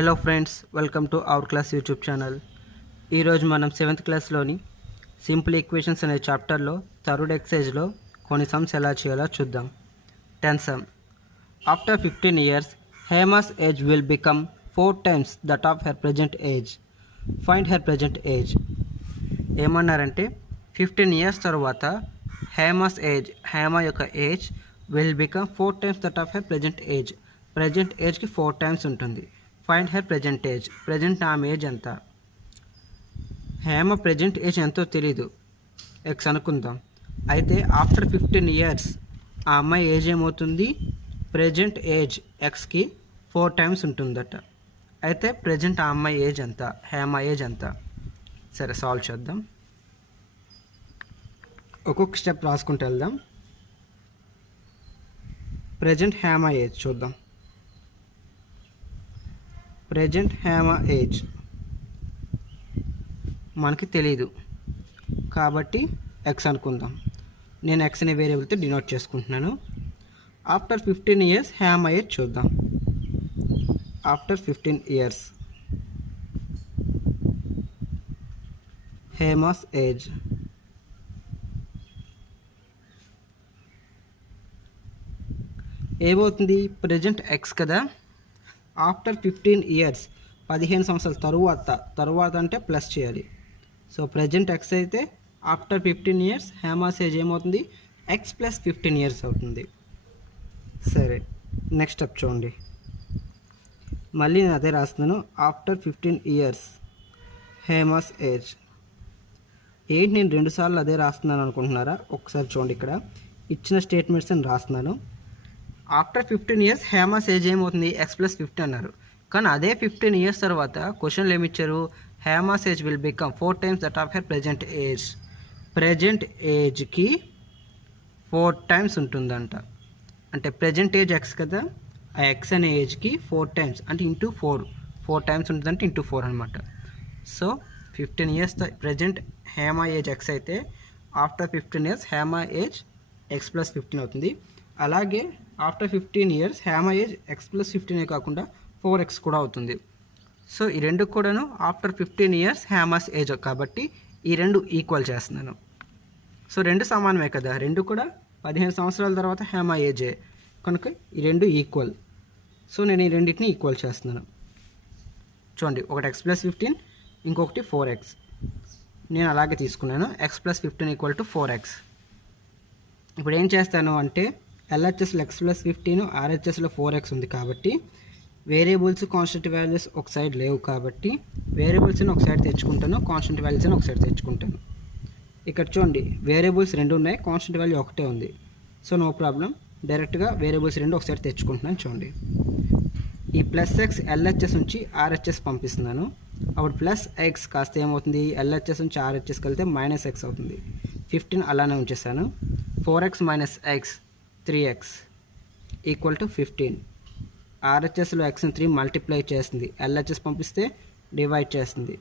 Hello friends, welcome to our class YouTube channel. ఈరోజు మనం 7th క్లాస్లోని simple equations అనే చాప్టర్లో థర్డ్ ఎక్సైజ్లో కొన్ని సమ్స్ ఎలా చేయాలో చూద్దాం. 10th sum. After 15 years, Hema's age will become 4 times that of her present age. Find her present age. ఏమన్నారంటే 15 years తర్వాత హేమ యొక్క age will become 4 times that of her present age. Present ఏజ్కి 4 times ఉంటుంది. Find her present age. Present ఆమె age ఎంత? Hema present age ఎంతో తెలీదు, X అనుకుందాం. అయితే ఆఫ్టర్ 15 years ఆ అమ్మాయి ఏజ్ ఏమవుతుంది? ప్రజెంట్ ఏజ్ ఎక్స్కి 4 times ఉంటుందట. అయితే ప్రజెంట్ ఆ అమ్మాయి ఏజ్ ఎంత? హేమ ఏజ్ ఎంత? సరే, సాల్వ్ చేద్దాం. ఒక్కొక్క స్టెప్ రాసుకుంటూ వెళ్దాం. ప్రజెంట్ హేమ ఏజ్ చూద్దాం. ప్రజెంట్ హేమ ఏజ్ మనకి తెలీదు కాబట్టి ఎక్స్ అనుకుందాం. నేను ఎక్స్ అనే వేరియబుల్తో డినోట్ చేసుకుంటున్నాను. ఆఫ్టర్ 15 years హేమ ఏజ్ చూద్దాం. After 15 years Hema's age. ఏమవుతుంది? ప్రజెంట్ ఎక్స్ కదా. ఆఫ్టర్ 15 years 15 సంవత్సరాల తరువాత అంటే ప్లస్ చేయాలి. సో ప్రజెంట్ ఎక్స్ అయితే ఆఫ్టర్ 15 years హేమాస్ ఏజ్ ఏమవుతుంది? ఎక్స్ ప్లస్ 15 years అవుతుంది. సరే, నెక్స్ట్ స్టెప్ చూడండి. మళ్ళీ నేను అదే రాస్తున్నాను. After 15 years Hema's age. ఏంటి నేను 2 సార్లు అదే రాస్తున్నాను అనుకుంటున్నారా? ఒకసారి చూడండి, ఇక్కడ ఇచ్చిన స్టేట్మెంట్స్ అని రాస్తున్నాను. ఆఫ్టర్ 15 years హేమాస్ ఏజ్ ఏమవుతుంది? ఎక్స్ ప్లస్ 15 అన్నారు. కానీ అదే 15 years తర్వాత క్వశ్చన్లు ఏమిచ్చారు? Hema's age will become 4 times that of her present age. Present ఏజ్కి 4 times ఉంటుందంట. అంటే ప్రజెంట్ ఏజ్ ఎక్స్ కదా, ఆ ఎక్స్ అనే ఏజ్కి 4 times అంటే ఇంటూ 4 times ఉంటుందంటే ఇంటూ 4 అనమాట. So 15 years present Hema age X అయితే after 15 years Hema age X plus 15 అవుతుంది. అలాగే after 15 years Hema age X plus 15 కాకుండా 4x కూడా అవుతుంది. సో ఈ రెండు కూడాను ఆఫ్టర్ 15 years హేమాస్ ఏజ్ కాబట్టి ఈ రెండు ఈక్వల్ చేస్తున్నాను. సో రెండు సమానమే కదా, రెండు కూడా 15 సంవత్సరాల తర్వాత హేమ ఏజే కనుక ఈ రెండు ఈక్వల్. సో నేను ఈ రెండింటిని ఈక్వల్ చేస్తున్నాను. చూడండి, ఒకటి ఎక్స్ ప్లస్ 15, ఇంకొకటి 4x. నేను అలాగే తీసుకున్నాను. X plus 15 equal to 4x. ఇప్పుడు ఏం చేస్తాను అంటే ఎల్హెచ్ఎస్లో ఎక్స్ ప్లస్ 15, ఆర్హెచ్ఎస్లో 4x ఉంది కాబట్టి వేరియబుల్స్ కాన్స్టెంట్ వాల్యూస్ ఒక సైడ్ లేవు కాబట్టి వేరియబుల్స్ని ఒక సైడ్ తెచ్చుకుంటాను, కాన్స్టెంట్ వాల్యూస్ని ఒక సైడ్ తెచ్చుకుంటాను. ఇక్కడ చూడండి, వేరియబుల్స్ రెండు ఉన్నాయి, కాన్స్టెంట్ వాల్యూ ఒకటే ఉంది. సో నో ప్రాబ్లం, డైరెక్ట్గా వేరియబుల్స్ రెండు ఒక సైడ్ తెచ్చుకుంటున్నాను. చూడండి, ఈ ప్లస్ ఎక్స్ ఎల్హెచ్ఎస్ నుంచి ఆర్హెచ్ఎస్ పంపిస్తున్నాను. అప్పుడు ప్లస్ ఎక్స్ కాస్త ఏమవుతుంది? ఎల్హెచ్ఎస్ నుంచి ఆర్హెచ్ఎస్కి వెళ్తే మైనస్ ఎక్స్ అవుతుంది. 15 అలానే ఉంచేసాను. 4x minus X 3x equal to 15. ఆర్హెచ్ఎస్లో ఎక్స్ని 3 మల్టిప్లై చేస్తుంది, ఎల్హెచ్ఎస్ పంపిస్తే డివైడ్ చేస్తుంది.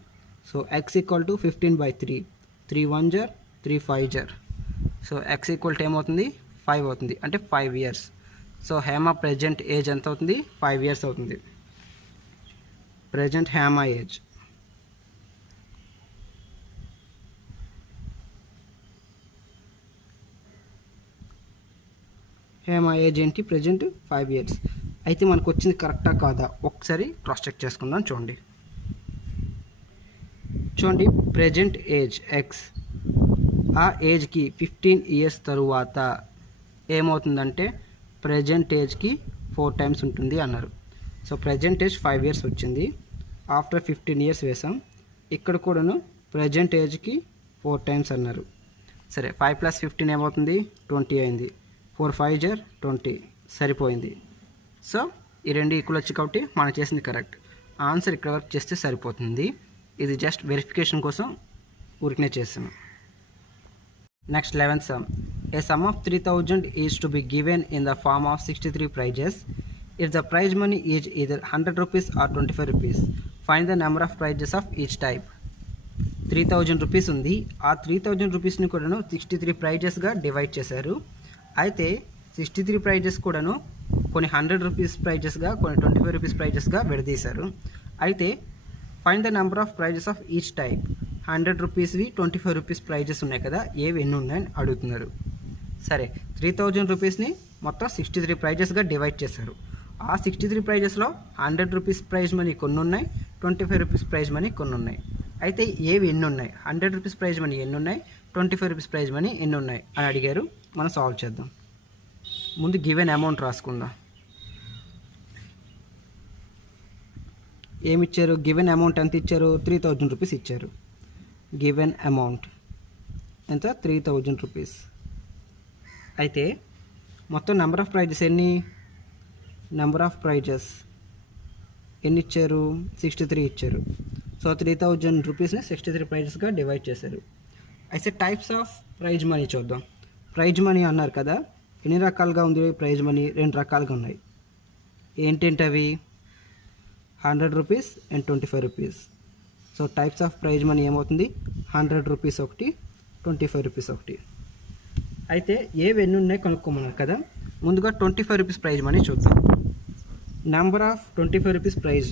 So X equal to 15/3. 3 1 జర్ 3 5 జర్. సో ఎక్స్ ఈక్వల్ టు ఏమవుతుంది? 5 అవుతుంది, అంటే 5 years. So Hema present age ఎంత అవుతుంది? 5 years అవుతుంది. Present Hema age. Hema age ఏంటి? Present 5 years. అయితే మనకు వచ్చింది కరెక్టా కాదా ఒకసారి క్రాస్ చెక్ చేసుకుందాం. చూడండి, ప్రజెంట్ ఏజ్ ఎక్స్, ఆ ఏజ్కి 15 years తరువాత ఏమవుతుందంటే ప్రజెంట్ ఏజ్కి 4 times ఉంటుంది అన్నారు. సో ప్రజెంట్ ఏజ్ 5 years వచ్చింది. ఆఫ్టర్ 15 years వేసాం. ఇక్కడ కూడాను ప్రజెంట్ ఏజ్కి 4 times అన్నారు. సరే, 5 + 15 ఏమవుతుంది? 20 అయింది. 4 5 జర్ 20 సరిపోయింది. సో ఈ రెండు ఈక్వల్ వచ్చి కాబట్టి మనం చేసింది కరెక్ట్. ఆన్సర్ ఇక్కడ వరకు చేస్తే సరిపోతుంది. ఇది జస్ట్ వెరిఫికేషన్ కోసం ఊరికనే చేసాను. Next 11th sum. A sum of 3000 is to be given in the form of 63 prizes. If the prize money is either 100 rupees or 25 rupees, find the number of prizes of each type. 3000 rupees ఉంది. ఆ 3000 rupeesని కూడాను 63 ప్రైజెస్గా divide చేశారు. అయితే 63 prices కూడాను కొన్ని 100 rupees ప్రైజెస్గా, కొన్ని 25 rupees ప్రైజెస్గా విడదీశారు. అయితే find the number of prizes of each type. 100 రూపీస్వి 25 రూపీస్ ప్రైజెస్ ఉన్నాయి కదా, ఏవి ఎన్ని ఉన్నాయని అడుగుతున్నారు. సరే, 3000 రూపీస్ని మొత్తం 63 ప్రైజెస్గా డివైడ్ చేశారు. ఆ 63 ప్రైజెస్లో 100 రూపీస్ ప్రైజ్ మనీ కొన్ని ఉన్నాయి, 25 రూపీస్ ప్రైజ్ మనీ కొన్ని ఉన్నాయి. అయితే ఏవి ఎన్ని ఉన్నాయి, 100 రూపీస్ ప్రైజ్ మనీ ఎన్ని ఉన్నాయి, 25 రూపీస్ ప్రైజ్ మనీ ఎన్ని ఉన్నాయి అని అడిగారు. మనం సాల్వ్ చేద్దాం. ముందు గివెన్ అమౌంట్ రాసుకుందాం. ఏమి ఇచ్చారు, గివెన్ అమౌంట్ ఎంత ఇచ్చారు, 3000 రూపీస్ ఇచ్చారు. గివెన్ అమౌంట్ ఎంత, 3000 రూపీస్. అయితే మొత్తం నెంబర్ ఆఫ్ ప్రైజెస్ ఎన్ని, నెంబర్ ఆఫ్ ప్రైజెస్ ఎన్ని ఇచ్చారు, 63 ఇచ్చారు. సో 3000 రూపీస్ని 63 ప్రైజెస్గా డివైడ్ చేశారు. అయితే టైప్స్ ఆఫ్ ప్రైజ్ మనీ చూద్దాం. ప్రైజ్ మనీ అన్నారు కదా, ఎన్ని రకాలుగా ఉంది ప్రైజ్ మనీ, 2 రకాలుగా ఉన్నాయి. ఏంటంటే అవి 100 rupees and 25 rupees. So types of prize money ఏమవుతుంది, 100 రూపీస్ ఒకటి, 25 రూపీస్ ఒకటి. అయితే ఏవి ఎన్ని ఉన్నాయి కనుక్కోమన్నారు కదా. ముందుగా 25 రూపీస్ ప్రైజ్ మనీ చూద్దాం. Number of 25 rupees prize,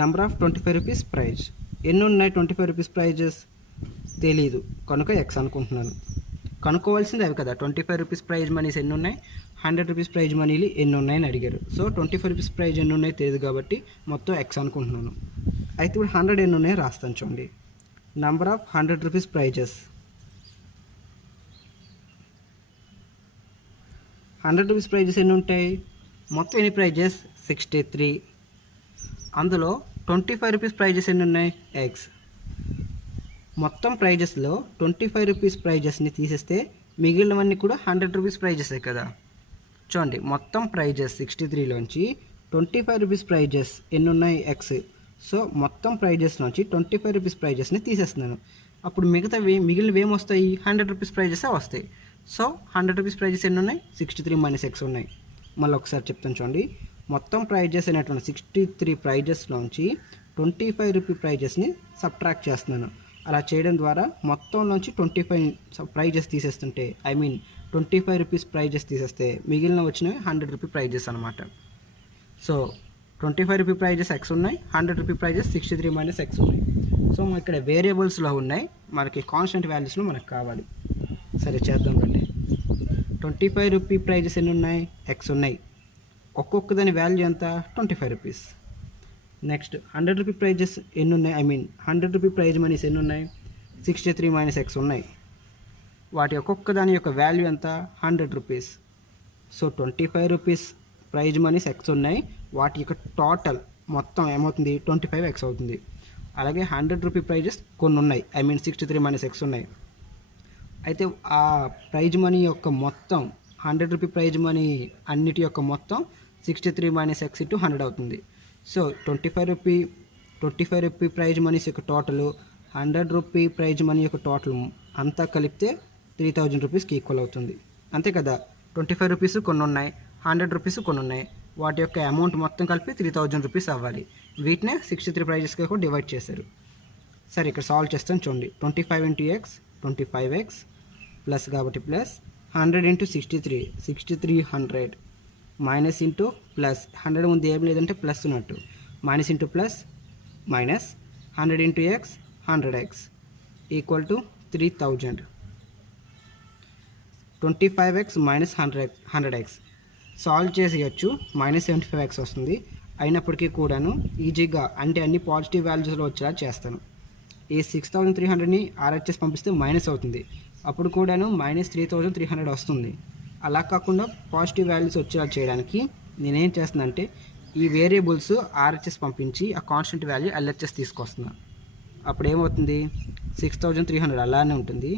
number of 25 rupees prize ఎన్ని ఉన్నాయి, 25 రూపీస్ ప్రైజెస్ తెలీదు కనుక ఎక్స్ అనుకుంటున్నాను. కనుక్కోవాల్సింది అవి కదా, 25 రూపీస్ ప్రైజ్ మనీస్ ఎన్ని ఉన్నాయి, 100 రూపీస్ ప్రైజ్ మనీలు ఎన్ని ఉన్నాయని అడిగారు. సో 25 రూపీస్ ప్రైజ్ ఎన్ని ఉన్నాయి తెలియదు కాబట్టి మొత్తం ఎక్స్ అనుకుంటున్నాను. అయితే ఇప్పుడు 100 ఎన్ని ఉన్నాయో రాస్తాను చూడండి. Number of 100 rupees prizes, 100 rupees prizes ఎన్ని ఉంటాయి, మొత్తం ఎన్ని ప్రైజెస్ 63. అందులో 25 రూపీస్ ప్రైజెస్ ఎన్ని ఉన్నాయి, ఎక్స్. మొత్తం ప్రైజెస్లో 25 రూపీస్ ప్రైజెస్ని తీసేస్తే మిగిలినవన్నీ కూడా 100 రూపీస్ ప్రైజెసే కదా. చూడండి, మొత్తం ప్రైజెస్ 63లోంచి 25 రూపీస్ ప్రైజెస్ ఎన్ని ఉన్నాయి, ఎక్స్. సో మొత్తం ప్రైజెస్ నుంచి 25 రూపీస్ ప్రైజెస్ని తీసేస్తున్నాను. అప్పుడు మిగిలినవి ఏమొస్తాయి, 100 రూపీస్ ప్రైజెసే వస్తాయి. సో 100 రూపీస్ ప్రైజెస్ ఎన్ని ఉన్నాయి, 63 మైనస్ ఎక్స్ ఉన్నాయి. మళ్ళీ ఒకసారి చెప్తాను చూడండి. మొత్తం ప్రైజెస్ అయినటువంటి 63 ప్రైజెస్లోంచి 25 రూపీ ప్రైజెస్ని సబ్ట్రాక్ట్ చేస్తున్నాను. అలా చేయడం ద్వారా మొత్తంలోంచి 25 ప్రైజెస్ తీసేస్తుంటే, 25 రూపీస్ ప్రైజెస్ తీసేస్తే మిగిలిన వచ్చినవి 100 రూపీ ప్రైజెస్ అనమాట. సో 25 రూపీ ప్రైజెస్ ఎక్స్ ఉన్నాయి, 100 రూపీ ప్రైజెస్ 63 మైనస్ ఎక్స్ ఉన్నాయి. సో ఇక్కడ వేరియబుల్స్లో ఉన్నాయి, మనకి కాన్స్టెంట్ వాల్యూస్లో మనకు కావాలి. సరే చేద్దాం రండి. 25 రూపీ ప్రైజెస్ ఎన్ని ఉన్నాయి, ఎక్స్ ఉన్నాయి. ఒక్కొక్క దాని వాల్యూ ఎంత, 25 రూపీస్. నెక్స్ట్ 100 రూపీ ప్రైజెస్ ఎన్ని ఉన్నాయి, 100 రూపీ ప్రైజ్ మనీస్ ఎన్ని ఉన్నాయి, 63 మైనస్ ఎక్స్ ఉన్నాయి. వాటి ఒక్కొక్క దాని యొక్క వాల్యూ ఎంత, 100 rupees. So 25 rupees prize moneys X ఉన్నాయి, వాటి యొక్క టోటల్ మొత్తం ఏమవుతుంది, 25 ఎక్స్ అవుతుంది. అలాగే 100 రూపీ ప్రైజెస్ కొన్ని ఉన్నాయి, 63 మైనస్ ఎక్స్ ఉన్నాయి. అయితే ఆ ప్రైజ్ మనీ యొక్క మొత్తం 100 రూపీ ప్రైజ్ మనీ అన్నిటి యొక్క మొత్తం 63 మైనస్ ఎక్స్ ఇంటూ 100 అవుతుంది. సో 25 రూపీ ప్రైజ్ మనీస్ యొక్క టోటల్, 100 రూపీ ప్రైజ్ మనీ యొక్క టోటల్ అంతా కలిపితే 3000 రూపీస్కి ఈక్వల్ అవుతుంది. అంతే కదా. 25 రూపీస్ కొన్ని ఉన్నాయి, 100 రూపీస్ కొన్ని ఉన్నాయి, వాటి యొక్క అమౌంట్ మొత్తం కలిపి 3000 రూపీస్ అవ్వాలి. వీటినే 63 ప్రైజెస్గా కూడా డివైడ్ చేశారు. సరే ఇక్కడ సాల్వ్ చేస్తాను చూడండి. 25 ఇంటూ ఎక్స్ 25x ప్లస్ కాబట్టి plus 100 into 63 6300 minus into plus 100 ముందు ఏం లేదంటే ప్లస్ ఉన్నట్టు, minus into plus minus 100 into X 100x equal to 3000. 25x minus 100x solve చేసేయచ్చు, -75x వస్తుంది. అయినప్పటికీ కూడాను ఈజీగా అంటే అన్ని పాజిటివ్ వాల్యూస్లో వచ్చేలా చేస్తాను. ఈ 6300ని ఆర్హెచ్ఎస్ పంపిస్తే మైనస్ అవుతుంది, అప్పుడు కూడాను -3300 వస్తుంది. అలా కాకుండా పాజిటివ్ వాల్యూస్ వచ్చేలా చేయడానికి నేనేం చేస్తున్నానంటే ఈ వేరియబుల్స్ ఆర్హెచ్ఎస్ పంపించి ఆ కాన్స్టెంట్ వాల్యూ ఎల్హెచ్ఎస్ తీసుకొస్తున్నాను. అప్పుడు ఏమవుతుంది, 6300 అలానే ఉంటుంది.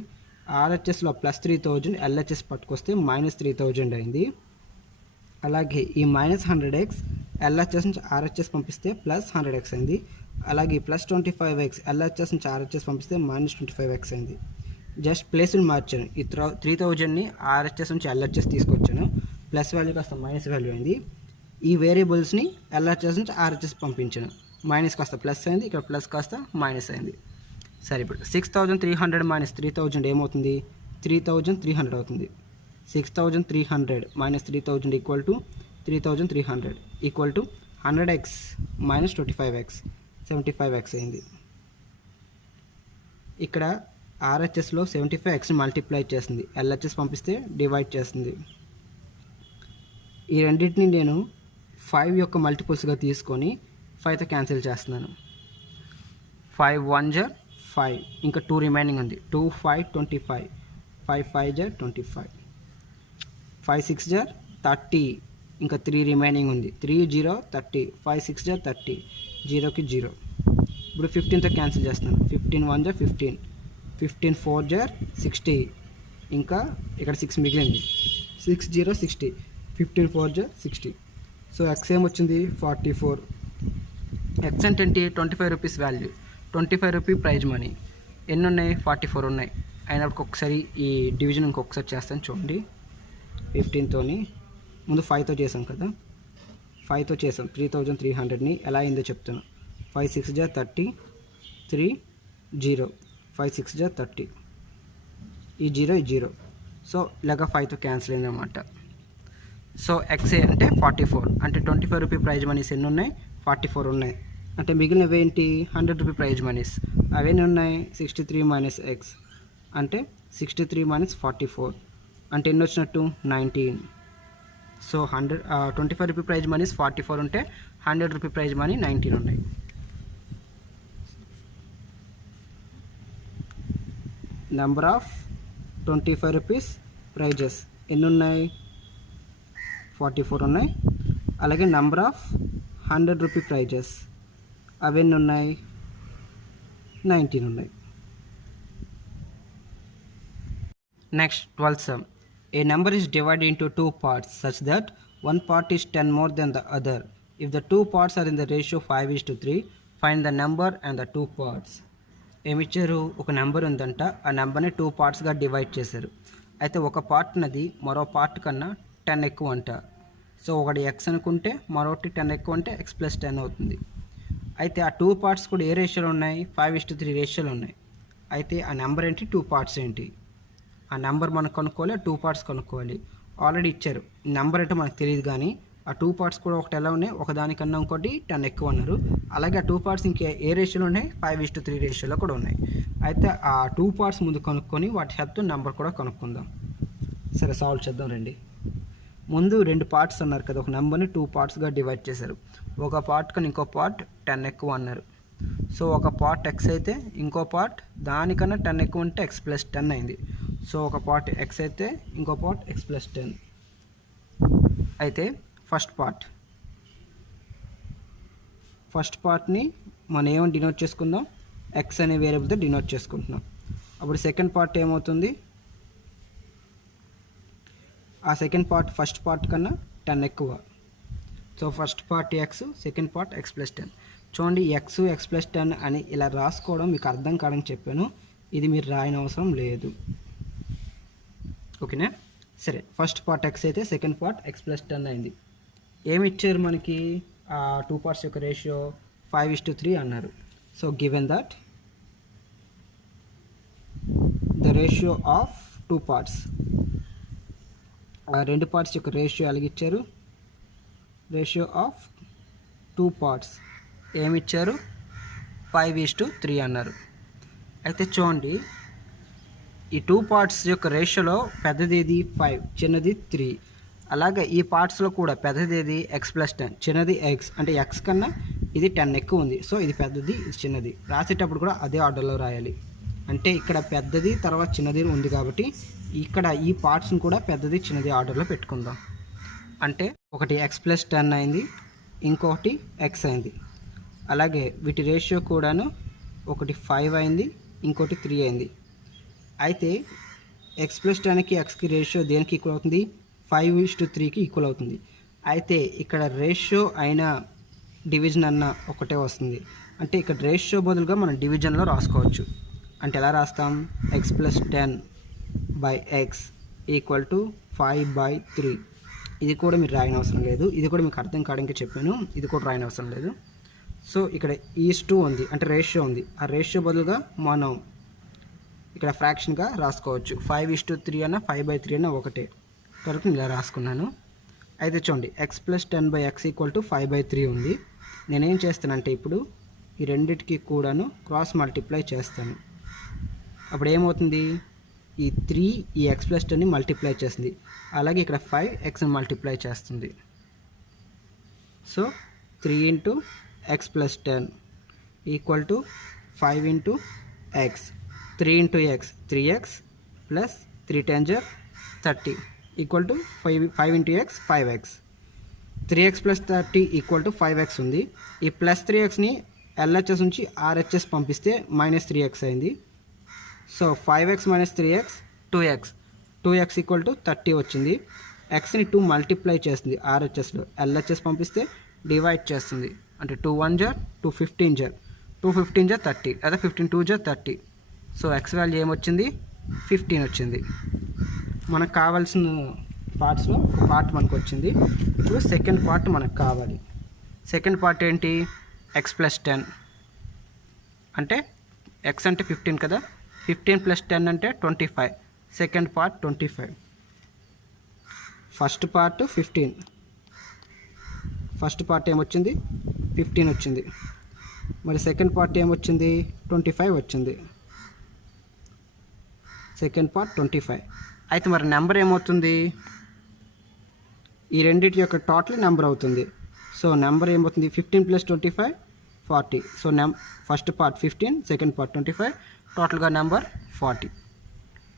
ఆర్హెచ్ఎస్లో +3000 ఎల్హెచ్ఎస్ పట్టుకొస్తే -3000 అయింది. అలాగే ఈ -100x ఎల్హెచ్ఎస్ నుంచి ఆర్హెచ్ఎస్ పంపిస్తే +100x అయింది. అలాగే +25x ఎల్హెచ్ఎస్ నుంచి ఆర్హెచ్ఎస్ పంపిస్తే -25x అయింది. జస్ట్ ప్లేస్ని మార్చాను. ఈ 3000ని ఆర్హెచ్ఎస్ నుంచి ఎల్హెచ్ఎస్ తీసుకొచ్చాను, ప్లస్ వాల్యూ కాస్త మైనస్ వాల్యూ అయింది. ఈ వేరియబుల్స్ని ఎల్హెచ్ఎస్ నుంచి ఆర్హెచ్ఎస్ పంపించాను, మైనస్ కాస్త ప్లస్ అయింది, ఇక్కడ ప్లస్ కాస్త మైనస్ అయింది. సరే ఇప్పుడు 6300 మైనస్ 3000 ఏమవుతుంది, 3300 అవుతుంది. 6300 minus 3000 equal to 3300 equal to 100x minus 25x 75x అయింది. ఇక్కడ ఆర్హెచ్ఎస్లో 75xని మల్టిప్లై చేస్తుంది, ఎల్హెచ్ఎస్ పంపిస్తే డివైడ్ చేస్తుంది. ఈ రెండింటిని నేను 5 యొక్క మల్టిపుల్స్గా తీసుకొని 5తో క్యాన్సిల్ చేస్తున్నాను. 5 1 జర్ 5, ఇంకా 2 రిమైనింగ్ ఉంది. 2 5 25, 5 5 జర్ 25, 5 6 జర్ 30, ఇంకా 3 రిమైనింగ్ ఉంది. 3 0 30, 5 6 జర్ 30, 0కి 0. ఇప్పుడు 15తో క్యాన్సిల్ చేస్తున్నాను. 15 1 జర్ 15, 15 4 జర్ 60, ఇంకా ఇక్కడ 6 మిగిలింది. 6 0 60, 15 4 జర్ 60. సో ఎక్స్ ఏమొచ్చింది 44. ఎక్స్ అంటే ఏంటి? 25 rupees value, 25 rupee prize money. ఎన్ని ఉన్నాయి? 44 ఉన్నాయి. అయినప్పుడు ఒకసారి ఈ డివిజన్ ఇంకొకసారి చేస్తాను చూడండి. 15తోని ముందు 5తో చేసాం కదా, 5తో చేసాం. 3300ని ఎలా అయిందో చెప్తాను. 5 6 జర్ 30, 3 0, 5 6 జర్ 30, ఈ 0 ఈ 0. సో ఇలాగ 5తో క్యాన్సిల్ అయిందన్నమాట. సో ఎక్స్ అంటే 44, అంటే 25 రూపీ ప్రైజ్ మనీస్ ఎన్ని ఉన్నాయి? 44 ఉన్నాయి. అంటే మిగిలినవి ఏంటి? 100 రూపీ ప్రైజ్ మనీస్. అవన్నీ ఉన్నాయి 63 మైనస్ ఎక్స్, అంటే 63 మైనస్ 44, అంటే ఎన్ని వచ్చినట్టు? 19. సో 25 రూపీ ప్రైజ్ మనీస్ 44 ఉంటే 100 రూపీ ప్రైజ్ మనీ 19 ఉన్నాయి. నెంబర్ ఆఫ్ 25 రూపీస్ ప్రైజెస్ ఎన్ని ఉన్నాయి? 44 ఉన్నాయి. అలాగే నెంబర్ ఆఫ్ 100 రూపీ ప్రైజెస్ అవన్నీ ఉన్నాయి? 19 ఉన్నాయి. Next 12th sum. A number is divided into 2 parts such that one part is 10 more than the other. If the 2 parts are in the ratio 5:3, find the number and the 2 parts. ఏమిచ్చారు? ఒక number ఉందంట, ఆ నెంబర్ని 2 పార్ట్స్గా divide చేశారు. అయితే ఒక part నది మరో పార్ట్ కన్నా 10 ఎక్కువ అంట. సో ఒకటి ఎక్స్ అనుకుంటే మరొకటి 10 ఎక్కువ అంటే x + 10 అవుతుంది. అయితే ఆ 2 పార్ట్స్ కూడా ఏ రేషియోలో ఉన్నాయి? 5:3 రేషియోలో ఉన్నాయి. అయితే ఆ నెంబర్ ఏంటి? 2 పార్ట్స్ ఏంటి? ఆ నెంబర్ మనం కనుక్కోవాలి, ఆ 2 పార్ట్స్ కనుక్కోవాలి. ఆల్రెడీ ఇచ్చారు. నెంబర్ అంటే మనకు తెలియదు, కానీ ఆ 2 పార్ట్స్ కూడా ఒకటి ఎలా ఉన్నాయి? ఒకదానికన్నా ఇంకోటి 10 ఎక్కువ అన్నారు. అలాగే ఆ 2 పార్ట్స్ ఇంకా ఏ రేషియోలో ఉన్నాయి? 5:3 రేషియోలో కూడా ఉన్నాయి. అయితే ఆ 2 పార్ట్స్ ముందు కనుక్కొని వాటి హెల్ప్తో నెంబర్ కూడా కనుక్కుందాం. సరే, సాల్వ్ చేద్దాం రండి. ముందు 2 పార్ట్స్ అన్నారు కదా, ఒక నెంబర్ని 2 పార్ట్స్గా డివైడ్ చేశారు. ఒక పార్ట్ కన్నా ఇంకో పార్ట్ 10 ఎక్కువ అన్నారు. సో ఒక పార్ట్ ఎక్స్ అయితే ఇంకో పార్ట్ దానికన్నా 10 ఎక్కువ ఉంటే x + 10 అయింది. సో ఒక పార్ట్ ఎక్స్ అయితే ఇంకో పార్ట్ x + 10. అయితే ఫస్ట్ పార్ట్ని మనం ఏమని డినోట్ చేసుకుందాం? ఎక్స్ అనే వేరియబుల్తో డినోట్ చేసుకుంటున్నాం. అప్పుడు సెకండ్ పార్ట్ ఏమవుతుంది? ఆ సెకండ్ పార్ట్ ఫస్ట్ పార్ట్ కన్నా 10 ఎక్కువ. So first part X, second part x + 10. చూడండి, x + 10 అని ఇలా రాసుకోవడం మీకు అర్థం కాదని చెప్పాను. ఇది మీరు రాయని అవసరం లేదు, ఓకేనా? సరే, ఫస్ట్ పార్ట్ x అయితే సెకండ్ పార్ట్ x + 10 అయింది. ఏమి ఇచ్చారు మనకి? ఆ 2 పార్ట్స్ యొక్క రేషియో 5:3 అన్నారు. So given that the ratio of 2 parts, ఆ 2 పార్ట్స్ యొక్క రేషియో ఎలాగిచ్చారు? రేషియో ఆఫ్ 2 పార్ట్స్ ఏమిచ్చారు? 5:3 అన్నారు. అయితే చూడండి, ఈ 2 పార్ట్స్ యొక్క రేషియోలో పెద్దది ఏది? 5, చిన్నది 3. అలాగే ఈ పార్ట్స్లో కూడా పెద్దది ఏది? x + 10, చిన్నది x. అంటే x కన్నా ఇది 10 ఎక్కువ ఉంది. సో ఇది పెద్దది, ఇది చిన్నది. రాసేటప్పుడు కూడా అదే ఆర్డర్లో రాయాలి. అంటే ఇక్కడ పెద్దది తర్వాత చిన్నది ఉంది కాబట్టి ఇక్కడ ఈ పార్ట్స్ని కూడా పెద్దది చిన్నది ఆర్డర్లో పెట్టుకుందాం. అంటే ఒకటి x + 10 అయింది, ఇంకొకటి x అయింది. అలాగే వీటి రేషియో కూడాను ఒకటి 5 అయింది, ఇంకోటి 3 అయింది. అయితే x + 10కి xకి రేషియో దేనికి ఈక్వల్ అవుతుంది? 5:3కి ఈక్వల్ అవుతుంది. అయితే ఇక్కడ రేషియో అయినా డివిజన్ అన్న ఒకటే వస్తుంది. అంటే ఇక్కడ రేషియో బదులుగా మనం డివిజన్లో రాసుకోవచ్చు. అంటే ఎలా రాస్తాం? x + 10/x = 5/3. ఇది కూడా మీరు రాయని అవసరం లేదు, ఇది కూడా మీకు అర్థం కావడానికి చెప్పాను. ఇది కూడా రాయని అవసరం లేదు. సో ఇక్కడ ఈజ్2 ఉంది, అంటే రేషియో ఉంది. ఆ రేషియో బదులుగా మనం ఇక్కడ ఫ్రాక్షన్గా రాసుకోవచ్చు. 5:3 అన్న 5/3 అన్న ఒకటే. కరెక్ట్, ఇలా రాసుకున్నాను. అయితే చూడండి X plus 10/x equal to 5/3 ఉంది. నేనేం చేస్తానంటే ఇప్పుడు ఈ రెండిటికి కూడాను క్రాస్ మల్టిప్లై చేస్తాను. అప్పుడు ఏమవుతుంది, ఈ 3 ఈ ఎక్స్ ప్లస్ 10ని మల్టిప్లై చేస్తుంది, అలాగే ఇక్కడ 5 ఎక్స్ని మల్టిప్లై చేస్తుంది. So 3 into X plus 10 equal to 5 into X. 3 into X 3x plus 3 10 30 equal to 5 into X 5x. 3x plus 30 equal to 5x ఉంది. ఈ ప్లస్ 3xని ఎల్హెచ్ఎస్ నుంచి ఆర్హెచ్ఎస్ పంపిస్తే -3x అయింది. So 5x - 3x 2x equal to 30 వచ్చింది. ఎక్స్ని 2 multiply చేస్తుంది ఆర్హెచ్ఎస్లో, LHS పంపిస్తే divide చేస్తుంది. అంటే 2 1 2 15 2 15 30, అదే 15 2 30. సో ఎక్స్ వాల్యూ ఏమొచ్చింది, 15 వచ్చింది. మనకు కావాల్సిన పార్ట్స్లో ఒక పార్ట్ మనకు వచ్చింది. ఇప్పుడు సెకండ్ పార్ట్ మనకు కావాలి. సెకండ్ పార్ట్ ఏంటి, ఎక్స్ ప్లస్ 10 అంటే ఎక్స్ అంటే 15 కదా, 15 ప్లస్ 10 అంటే 25. Second part 25. First part 15, first part ఏమొచ్చింది 15 వచ్చింది. మరి సెకండ్ పార్ట్ ఏమొచ్చింది 25 వచ్చింది. Second part 25. అయితే మరి నెంబర్ ఏమవుతుంది, ఈ రెండింటి యొక్క టోటల్ నెంబర్ అవుతుంది. సో నెంబర్ ఏమవుతుంది 15 + 25 40. So first part 15, second part 25, టోటల్గా నెంబర్ 40.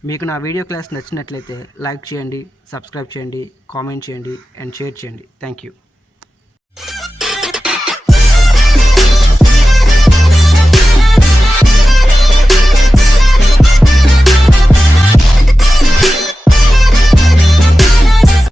మీకు నా వీడియో క్లాస్ నచ్చినట్లయితే లైక్ చేయండి, సబ్స్క్రైబ్ చేయండి, కామెంట్ చేయండి అండ్ షేర్ చేయండి. Thank you.